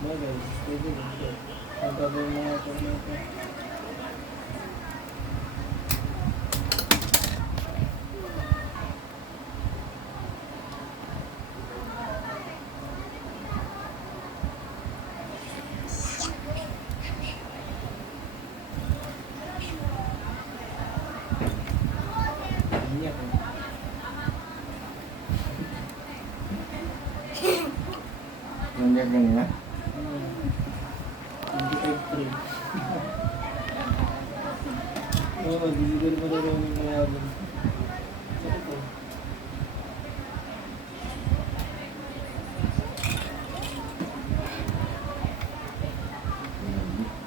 Bagay, pwede din. Ang gagawin mga ito na ito. Iyak eh. Nandiyan kanina? Hindi trade. Oo, diligan mo na rin yung mayaman. Sakit eh.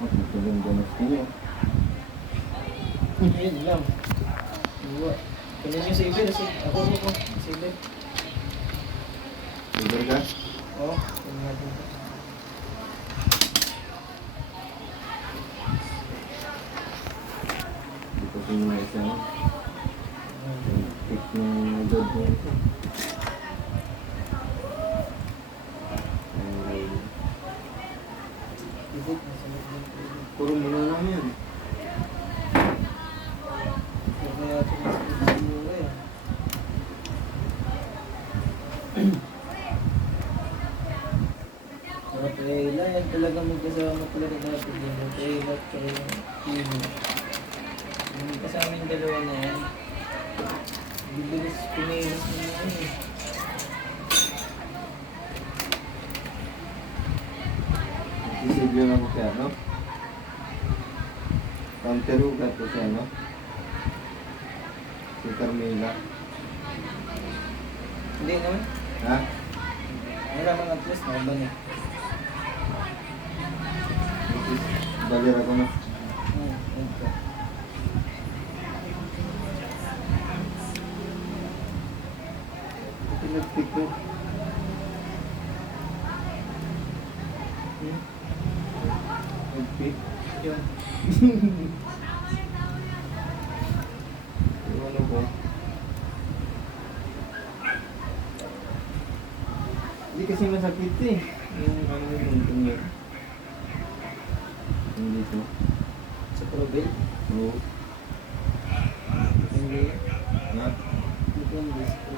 Matulong ganas niyo. Ayun lang. Buwa. Kunin yung saber. Ako. Saber. Liver ka? Oo. Kunin natin ito. Hindi ko sinunod isa. Pick ng agad mo ito. Ibig na sa loob. Puro muna lang yan. Kaya ito na sa mura eh. Mga trailer, yan talaga magkasama talaga dati din. Yung trailer at yung TV. Yung magkasama yung dalawa na yan. Bibilis, pinilis mo na yan eh. Sisiglo na ko siya, no? Panterugat ko siya, no? Si Carmela. Hindi naman. Ha? Wala man at least, naman eh. Balir ako na. Ito. Pinag-pick ko. Nag-pick. Yun. Yung ano ko. Hindi kasi masakit eh. Yung ano yung tumir. Hindi to. Sa Provel. Oo. Hindi. Na? Ito yung disco.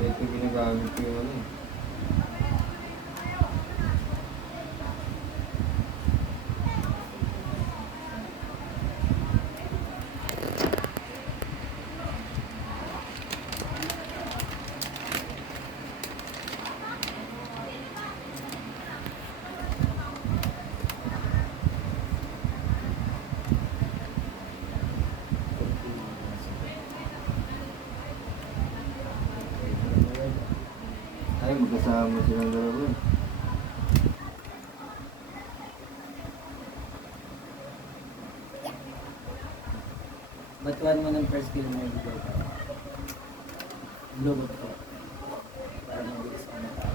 Kaya ito ginagamit ko yung ano eh. Ay, magkasama silang dalawa eh. Batuan mo ng first kill mo yung video. Blue ba ito? Para mabilis ka na.